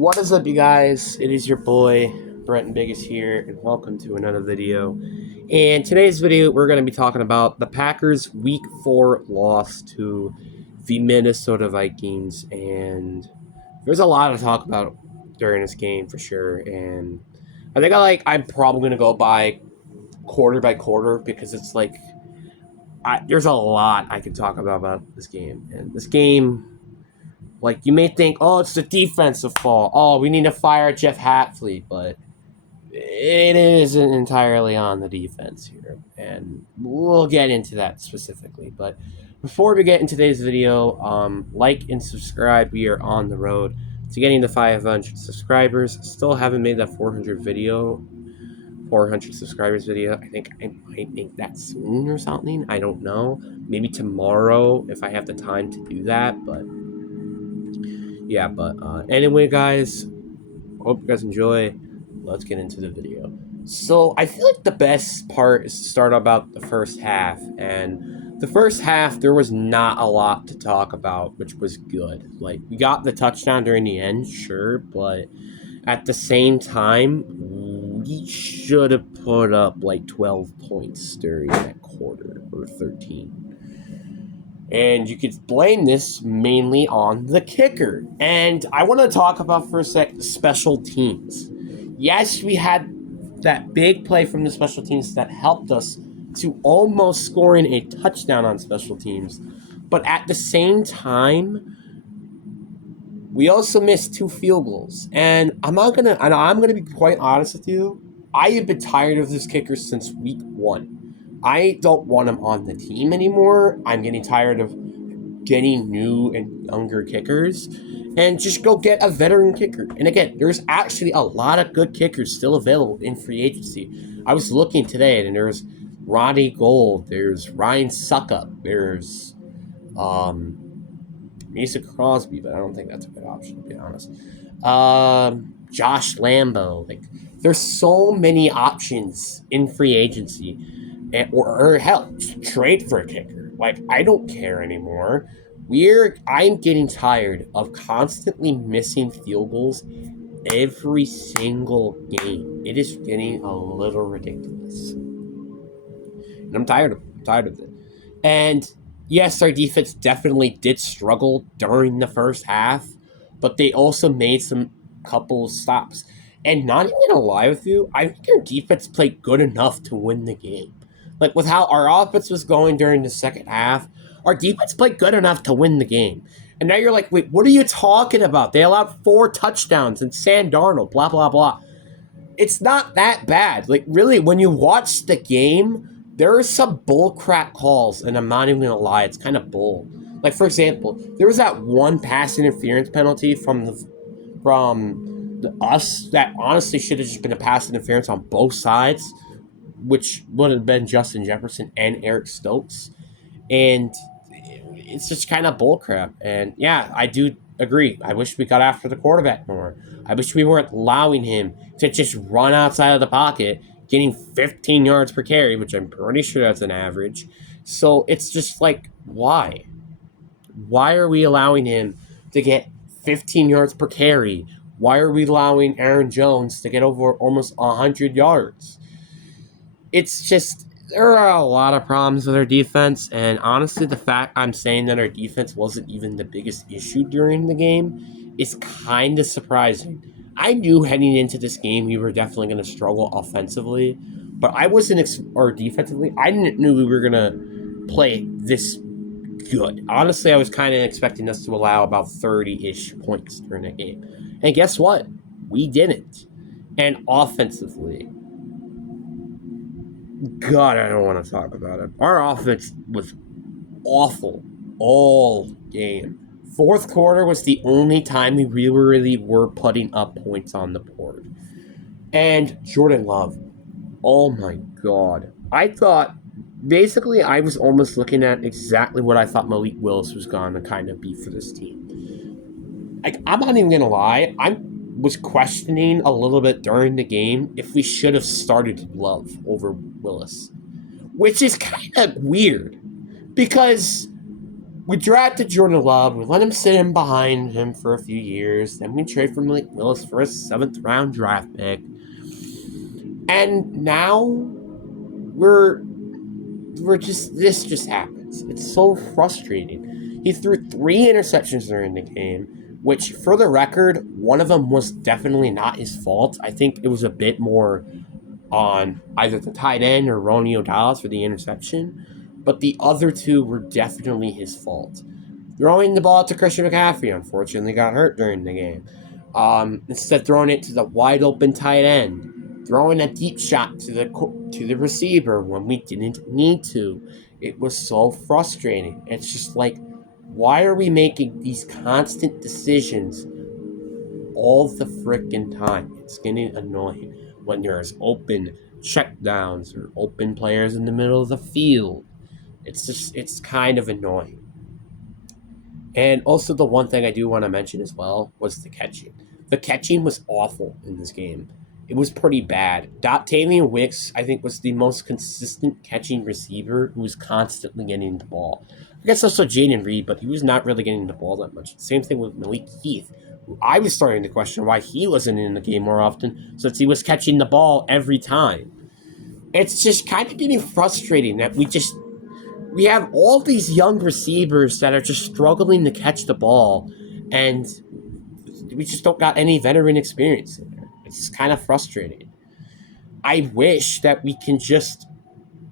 What is up, you guys? It is your boy, Brent Biggest here, and welcome to another video. In today's video, we're going to be talking about the Packers' Week 4 loss to the Minnesota Vikings, and there's a lot to talk about during this game for sure, and I think I'm probably going to go by quarter because it's there's a lot I can talk about this game, and this game. Like, you may think, oh, it's the defensive fault. Oh, we need to fire Jeff Hatfield, but it isn't entirely on the defense here. And we'll get into that specifically. But before we get into today's video, like and subscribe. We are on the road to getting to 500 subscribers. Still haven't made that 400 subscribers video. I think I might make that soon or something. I don't know. Maybe tomorrow if I have the time to do that, but yeah, but anyway, guys, hope you guys enjoy. Let's get into the video. So I feel like the best part is to start about the first half, and the first half there was not a lot to talk about, which was good. Like, we got the touchdown during the end, sure, but at the same time, we should have put up like 12 points during that quarter, or 13. And you could blame this mainly on the kicker. And I want to talk about for a sec the special teams. Yes, we had that big play from the special teams that helped us to almost scoring a touchdown on special teams. But at the same time, we also missed 2 field goals. And I'm gonna be quite honest with you. I have been tired of this kicker since week 1. I don't want him on the team anymore. I'm getting tired of getting new and younger kickers, and just go get a veteran kicker. And again, there's actually a lot of good kickers still available in free agency. I was looking today, and there's Ronnie Gold, there's Ryan Suckup, there's Mason Crosby, but I don't think that's a good option, to be honest. Josh Lambo. Like, there's so many options in free agency. Or hell, trade for a kicker. Like, I don't care anymore. I'm getting tired of constantly missing field goals every single game. It is getting a little ridiculous. And I'm tired of it. And yes, our defense definitely did struggle during the first half, but they also made some couple stops. And not even gonna lie with you, I think our defense played good enough to win the game. Like, with how our offense was going during the second half, our defense played good enough to win the game. And now you're like, wait, what are you talking about? They allowed 4 touchdowns and Sam Darnold, blah, blah, blah. It's not that bad. Like, really, when you watch the game, there are some bullcrap calls, and I'm not even going to lie, it's kind of bull. Like, for example, there was that one pass interference penalty from us that honestly should have just been a pass interference on both sides, which would have been Justin Jefferson and Eric Stokes. And it's just kind of bullcrap. And yeah, I do agree. I wish we got after the quarterback more. I wish we weren't allowing him to just run outside of the pocket, getting 15 yards per carry, which I'm pretty sure that's an average. So it's just like, why? Why are we allowing him to get 15 yards per carry? Why are we allowing Aaron Jones to get over almost 100 yards? It's just, there are a lot of problems with our defense, and honestly, the fact I'm saying that our defense wasn't even the biggest issue during the game is kind of surprising. I knew heading into this game we were definitely going to struggle offensively, but or defensively, I didn't know we were going to play this good. Honestly, I was kind of expecting us to allow about 30-ish points during that game. And guess what? We didn't. And offensively, God, I don't want to talk about it. Our offense was awful all game. Fourth quarter was the only time we really were putting up points on the board. And Jordan Love, oh my God. I thought, basically, I was almost looking at exactly what I thought Malik Willis was going to kind of be for this team. Like, I'm not even going to lie. I was questioning a little bit during the game if we should have started Love over Willis, which is kind of weird because we drafted Jordan Love. We let him sit in behind him for a few years. Then we trade for Malik Willis for a 7th-round draft pick. And now we're just this just happens. It's so frustrating. He threw 3 interceptions during the game, which, for the record, one of them was definitely not his fault. I think it was a bit more on either the tight end or Romeo Dallas for the interception, but the other 2 were definitely his fault. Throwing the ball to Christian McCaffrey, unfortunately, got hurt during the game. Instead, throwing it to the wide open tight end, throwing a deep shot to the receiver when we didn't need to. It was so frustrating. It's just like, why are we making these constant decisions all the freaking time? It's getting annoying when there's open checkdowns or open players in the middle of the field. It's kind of annoying. And also, the one thing I do want to mention as well was the catching. The catching was awful in this game. It was pretty bad. Octavian Wicks, I think, was the most consistent catching receiver who was constantly getting the ball. I guess also Jaden Reed, but he was not really getting the ball that much. Same thing with Malik Heath, who I was starting to question why he wasn't in the game more often, since he was catching the ball every time. It's just kind of getting frustrating that we have all these young receivers that are just struggling to catch the ball, and we just don't got any veteran experience in there. It's kind of frustrating. I wish that we can just,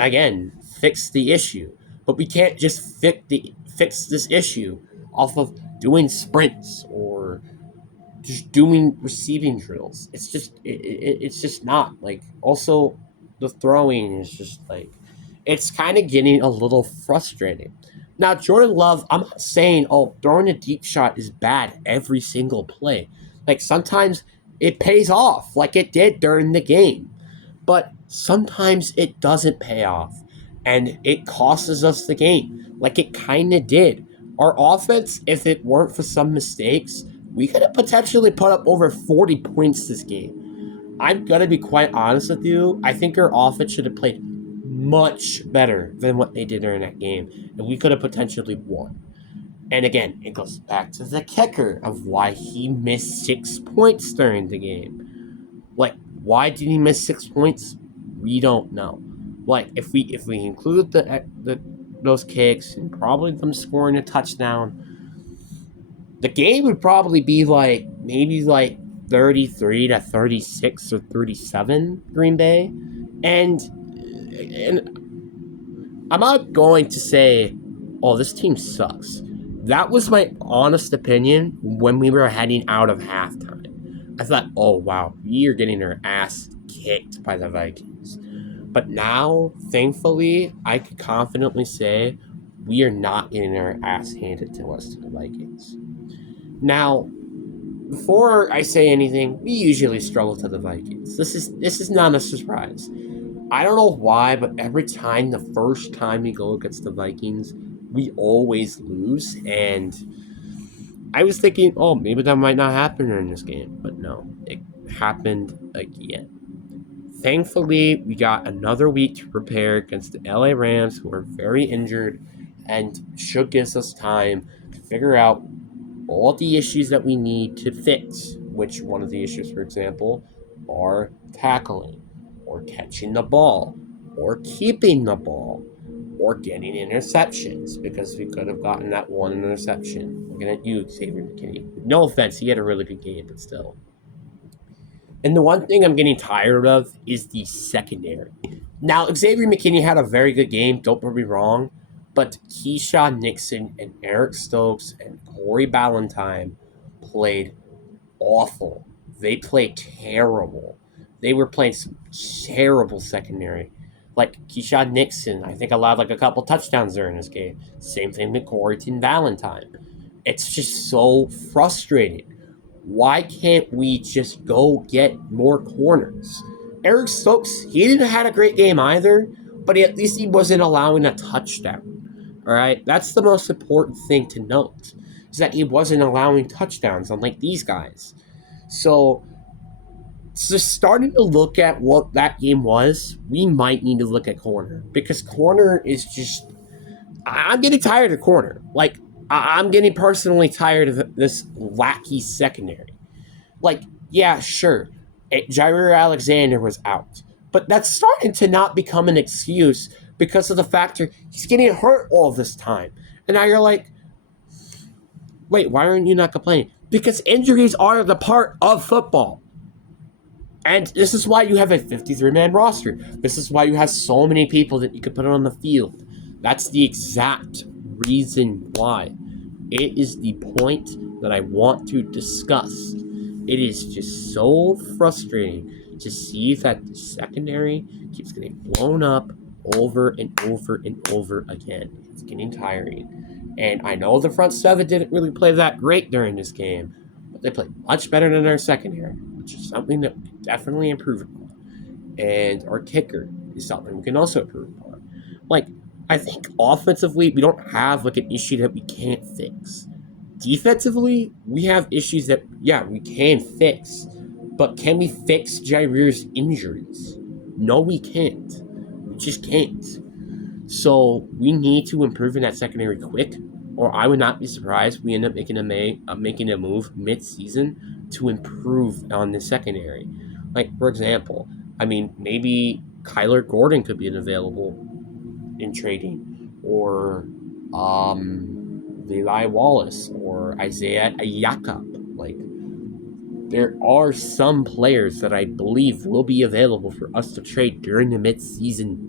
again, fix the issue, but we can't just fix this issue off of doing sprints or just doing receiving drills. It's just not like. Also, the throwing is just like, it's kind of getting a little frustrating. Now, Jordan Love, I'm not saying, oh, throwing a deep shot is bad every single play. Like, sometimes it pays off, like it did during the game. But sometimes it doesn't pay off, and it costs us the game, like it kind of did. Our offense, if it weren't for some mistakes, we could have potentially put up over 40 points this game. I'm going to be quite honest with you. I think our offense should have played much better than what they did during that game, and we could have potentially won. And again, it goes back to the kicker of why he missed 6 points during the game. Like, why did he miss 6 points? We don't know. Like, if we include those kicks and probably them scoring a touchdown, the game would probably be like maybe like 33-36 or 37 Green Bay. And I'm not going to say, oh, this team sucks. That was my honest opinion when we were heading out of halftime. I thought, oh, wow, we are getting our ass kicked by the Vikings. But now, thankfully, I could confidently say we are not getting our ass handed to us to the Vikings. Now, before I say anything, we usually struggle to the Vikings. This is not a surprise. I don't know why, but every time, the first time we go against the Vikings, we always lose. And I was thinking, oh, maybe that might not happen during this game. But no, it happened again. Thankfully, we got another week to prepare against the LA Rams, who are very injured, and should give us time to figure out all the issues that we need to fix. Which one of the issues, for example, are tackling, or catching the ball, or keeping the ball, or getting interceptions, because we could have gotten that one interception. Looking at you, Xavier McKinney. No offense, he had a really good game, but still. And the one thing I'm getting tired of is the secondary. Now, Xavier McKinney had a very good game, don't get me wrong, but Keyshawn Nixon and Eric Stokes and Corey Ballantyne played awful. They played terrible. They were playing some terrible secondary. Like Keyshawn Nixon, I think allowed like a couple touchdowns during this game. Same thing with Corey Ballantyne. It's just so frustrating. Why can't we just go get more corners? Eric Stokes, he didn't have a great game either, but at least he wasn't allowing a touchdown. All right, that's the most important thing to note, is that he wasn't allowing touchdowns, unlike these guys. So starting to look at what that game was, we might need to look at corner, because corner is just I'm getting tired of corner. Like, I'm getting personally tired of this wacky secondary. Like, yeah, sure, Jair Alexander was out, but that's starting to not become an excuse because of the factor he's getting hurt all this time. And now you're like, wait, why aren't you not complaining? Because injuries are the part of football. And this is why you have a 53-man roster. This is why you have so many people that you could put on the field. That's the exact reason why. It is the point that I want to discuss. It is just so frustrating to see that the secondary keeps getting blown up over and over and over again. It's getting tiring. And I know the front seven didn't really play that great during this game, but they played much better than our secondary, which is something that we can definitely improve upon. And our kicker is something we can also improve upon. Like, I think offensively, we don't have like an issue that we can't fix. Defensively, we have issues that, yeah, we can fix. But can we fix Jair's injuries? No, we can't. We just can't. So we need to improve in that secondary quick, or I would not be surprised we end up making a move mid-season to improve on the secondary. Like, for example, I mean, maybe Kyler Gordon could be available in trading, or Levi Wallace, or Isaiah Ayaka. Like, there are some players that I believe will be available for us to trade during the midseason,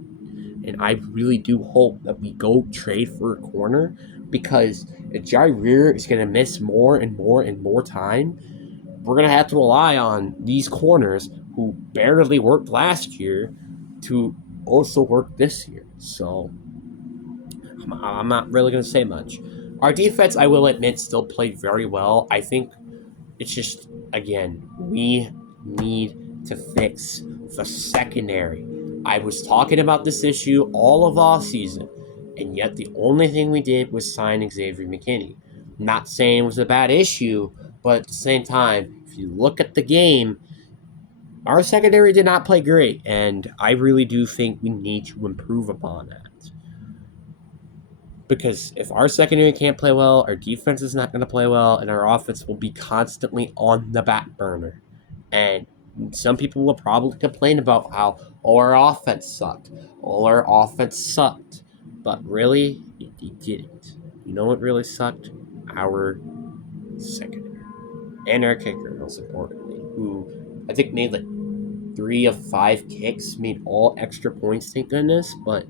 and I really do hope that we go trade for a corner, because if Jair is going to miss more and more and more time, we're going to have to rely on these corners who barely worked last year to also work this year. So I'm not really going to say much. Our defense, I will admit, still played very well. I think it's just, again, we need to fix the secondary. I was talking about this issue all of off season, and yet the only thing we did was sign Xavier McKinney. Not saying it was a bad issue, but at the same time, if you look at the game, our secondary did not play great, and I really do think we need to improve upon that. Because if our secondary can't play well, our defense is not going to play well, and our offense will be constantly on the back burner. And some people will probably complain about how, oh, our offense sucked. Oh, our offense sucked. But really, it didn't. You know what really sucked? Our secondary. And our kicker, most importantly, who I think made like 3 of 5 kicks, made all extra points, thank goodness, but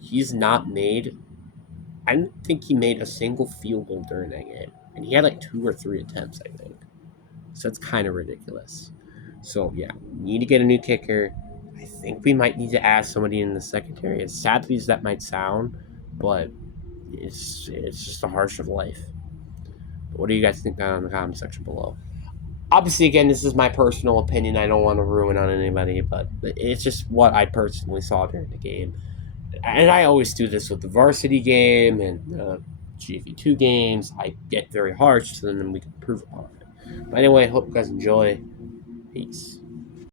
he's not made, I don't think he made a single field goal during that game. And he had like 2 or 3 attempts, I think. So it's kind of ridiculous. So yeah, we need to get a new kicker. I think we might need to add somebody in the secondary. As sadly as that might sound, but it's just a harsh of life. But what do you guys think down in the comment section below? Obviously, again, this is my personal opinion. I don't want to ruin on anybody, but it's just what I personally saw during the game. And I always do this with the varsity game and the GV2 games. I get very harsh, so then we can improve upon it. But anyway, I hope you guys enjoy. Peace.